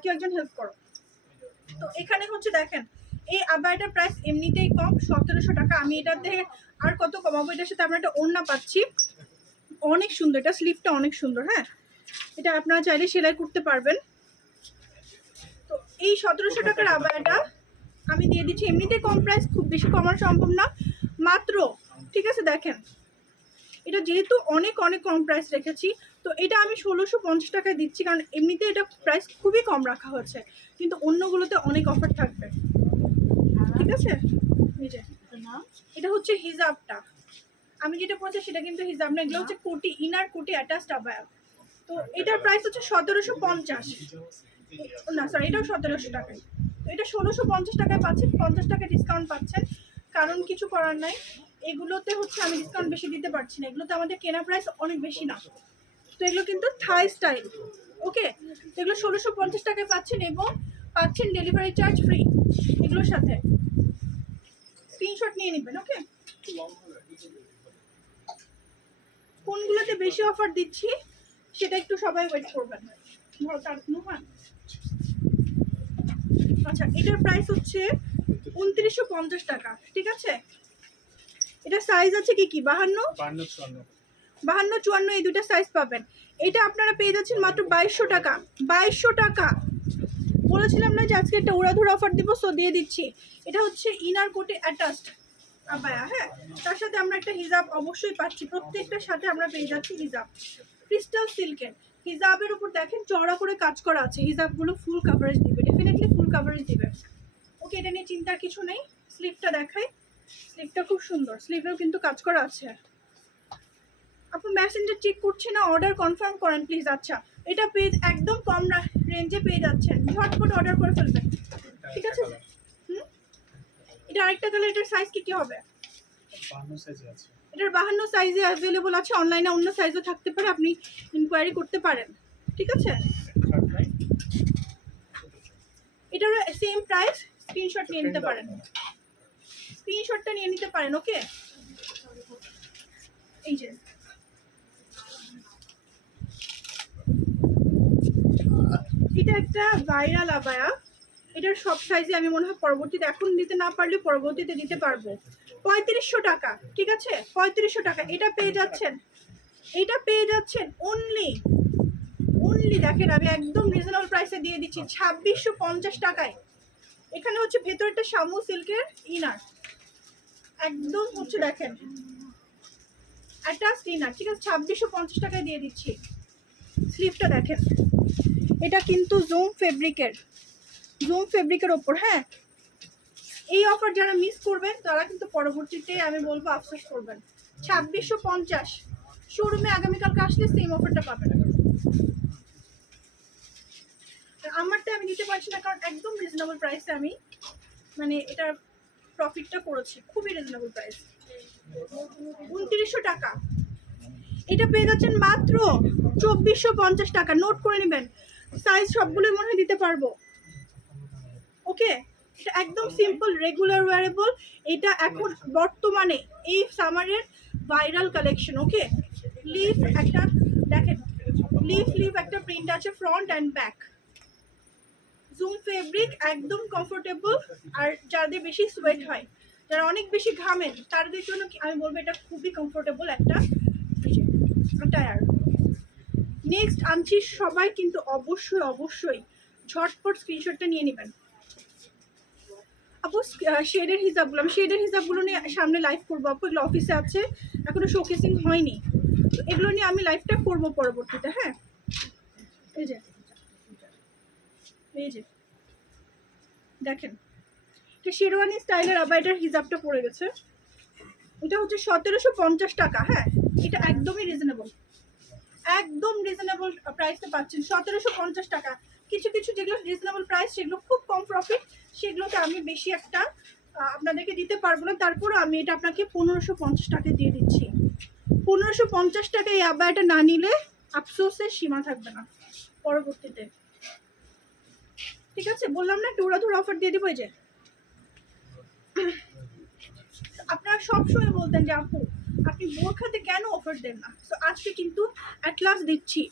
কেউ একজন হেল্প করো। তো এখানে হচ্ছে দেখেন এই আবায়াটার প্রাইস এমনিতেই কম, 1700 টাকা। আমি এটাতে আর কত কমাবো, এটার সাথে আমরা একটা ওড়না পাচ্ছি, অনেক সুন্দর, এটা স্লিভটা অনেক সুন্দর। হ্যাঁ, এটা আপনারা চাইলে সেলাই করতে পারবেন। তো এই 1700 টাকার আবায়াটা আমি দিয়ে দিচ্ছি, এমনিতেই কম প্রাইস, খুব বেশি কমানো সম্ভব না, মাত্র, ঠিক আছে দেখেন এটা যেহেতু অনেক অনেক কম প্রাইস রেখেছি, তো এটা আমি 1650 টাকায় দিচ্ছি, কারণ এমনিতে এটা প্রাইস খুবই কম রাখা হয়েছে, কিন্তু অন্যগুলোতে অনেক অফার থাকবে, ঠিক আছে। এই যে এটা হচ্ছে হিজাবটা, আমি যেটা বলছি সেটা কিন্তু হিজাব না, এগুলো হচ্ছে কোটি, ইনার কোটি অ্যাটাচড আবায়া। তো এটার প্রাইস হচ্ছে 1750, না সরি এটাও 1700 টাকায়। তো এটা 1650 টাকায় পাচ্ছেন, 50 টাকা ডিসকাউন্ট পাচ্ছেন, কারণ কিছু করার নাই, এগুলোতে হচ্ছে আমি ডিসকাউন্ট বেশি দিতে পারছি না, এগুলোতে আমাদের কেনা প্রাইস অনেক বেশি না। তো এগুলো কিন্তু থাই স্টাইল, ওকে। তো এগুলো 1650 টাকায় পাচ্ছেন এবং পাচ্ছেন ডেলিভারি চার্জ ফ্রি এগুলোর সাথে। স্ক্রিনশট নিয়ে নেবেন, ওকে। কোনগুলোতে বেশি অফার দিচ্ছি সেটা একটু সবাই ওয়েট করবেন। আচ্ছা, এটার প্রাইস হচ্ছে 2950 টাকা, ঠিক আছে। এটা সাইজ আছে কি কি 52, 54 এই দুটো সাইজ পাবেন। এটা আপনারা পেয়ে যাচ্ছেন মাত্র 2200 টাকা, 2200 টাকা। বলেছিলাম না যে আজকে একটা উড়াধুরা অফার দিব, সো দিয়ে দিচ্ছি। এটা হচ্ছে ইনার কোটে অ্যাটাচড আবায়া, হ্যাঁ, তার সাথে আমরা একটা হিজাব অবশ্যই পাচ্ছি, প্রত্যেকটার সাথে আমরা পেয়ে যাচ্ছি হিজাব, ক্রিস্টাল সিল্কের হিজাবের উপর দেখেন চওড়া করে কাজ করা আছে, হিজাবগুলো ফুল কাভারেজ দিবে, ডেফিনেটলি ফুল কাভারেজ দিবে, ওকে। এটা নিয়ে চিন্তার কিছু নেই। স্লিভটা দেখাই, স্লিভটা খুব সুন্দর, স্লিভেও কিন্তু কাজ করা আছে। আপনি মেসেঞ্জার চেক করছে না, অর্ডার কনফার্ম করেন প্লিজ। আচ্ছা, এটা পেজ একদম কম রেঞ্জে পেয়ে যাচ্ছেন, ঝটপট অর্ডার করে ফেলবেন, ঠিক আছে। এটা আরেকটা কালার, এটার সাইজ কি কি হবে? 52 সাইজে আছে, এটার 52 সাইজে अवेलेबल আছে, অনলাইনে অন্য সাইজও থাকতে পারে, আপনি ইনকোয়ারি করতে পারেন, ঠিক আছে। এটার সেম প্রাইস, স্ক্রিনশট নিয়ে নিতে পারেন, স্ক্রিনশটটা নিয়ে নিতে পারেন, ওকে। এই যে এটা একটা ভাইরাল আবায়া, এটার সব সাইজে আমি মনে হয় পরবর্তীতে, এখন দিতে না পারলে পরবর্তীতে দিতে পারবো। 3500 টাকা, ঠিক আছে, 3500 টাকা। এটা পেয়ে যাচ্ছেন, এটা পেয়ে যাচ্ছেন অনলি দেখেন আমি একদম রিজনেবল প্রাইসে দিয়ে দিচ্ছি 2650 টাকায়। এখানে হচ্ছে ভেতরটা শামু সিল্কের ইনার, একদম হচ্ছে দেখেন অ্যাটাচড ইনার, ঠিক আছে, 2650 টাকায় দিয়ে দিচ্ছি। স্লিভটা দেখেন, এটা কিন্তু জুম ফেব্রিকের ওপর, হ্যাঁ। এই অফার যারা মিস করবেন তারা কিন্তু পরবর্তীতে আমি বলবো আফসোস করবেন। 2650 শোরুমে আগামীকালকে আসলে সেম অফারটা পাবেন। আমারটা আমি দিতে পারছি না, কারণ একদম রিজনেবল প্রাইসে আমি মানে এটার প্রফিটটা করেছি, খুবই রিজনেবল প্রাইস, 2900 টাকা। এটা পেয়ে যাচ্ছেন মাত্র 2450 টাকা, নোট করে নেবেন, সাইজ সবগুলোই মনে হয় দিতে পারবো, ওকে। এটা একদম সিম্পল রেগুলার ওয়ারেবল, এটা এখন বর্তমানে এই সামারের ভাইরাল কালেকশন, ওকে। লিফ একটা দেখেন, লিফ একটা প্রিন্ট আছে front and back, zoom fabric, একদম কমফোর্টেবল। আর যাদের বেশি সোয়েট হয়, যারা অনেক বেশি ঘামেন, তাদের জন্য আমি বলবো এটা খুবই কমফোর্টেবল একটা টায়ার। নেক্সট আনছি, সবাই কিন্তু অবশ্যই ঝটপট স্ক্রিনশটটা নিয়ে নেবেন। আপু শেডের হিসাবগুলো, আমি শেডের হিসাবগুলো নিয়ে সামনে লাইভ করবো আপু, এগুলো অফিসে আছে, এখনো শোকেসিং হয়নি, তো এগুলো নিয়ে আমি লাইভটা করবো পরবর্তীতে, হ্যাঁ। এই যে দেখেন, এটা শেরওয়ানি স্টাইলের আবায়াটার হিজাবটা পড়ে গেছে, এটা হচ্ছে 1750 টাকা, হ্যাঁ। এটা একদমই রিজনেবল, একদম রিজনেবল প্রাইসে পাচ্ছেন 1750 টাকা। কিছু যেগুলো রিজনেবল প্রাইস সেগুলো খুব কম প্রফিট, সেগুলোতে আমি বেশি একটা আপনাদেরকে দিতে পারবো না, তারপরে আমি এটা আপনাকে 1550 টাকা দিয়ে দিচ্ছি। 1550 টাকা এই আবায়াটা না নিলে আফসোসের সীমা থাকবে না পরবর্তীতে, ঠিক আছে। বললাম না একটা উড়াধুরা অফার দিয়ে দিব। এই যে আপনারা সবসময় বলতেন যে আপু আপনি বোরখাতে কেন অফার দেন না, তো আজকে কিন্তু অ্যাট লাস্ট দিচ্ছি।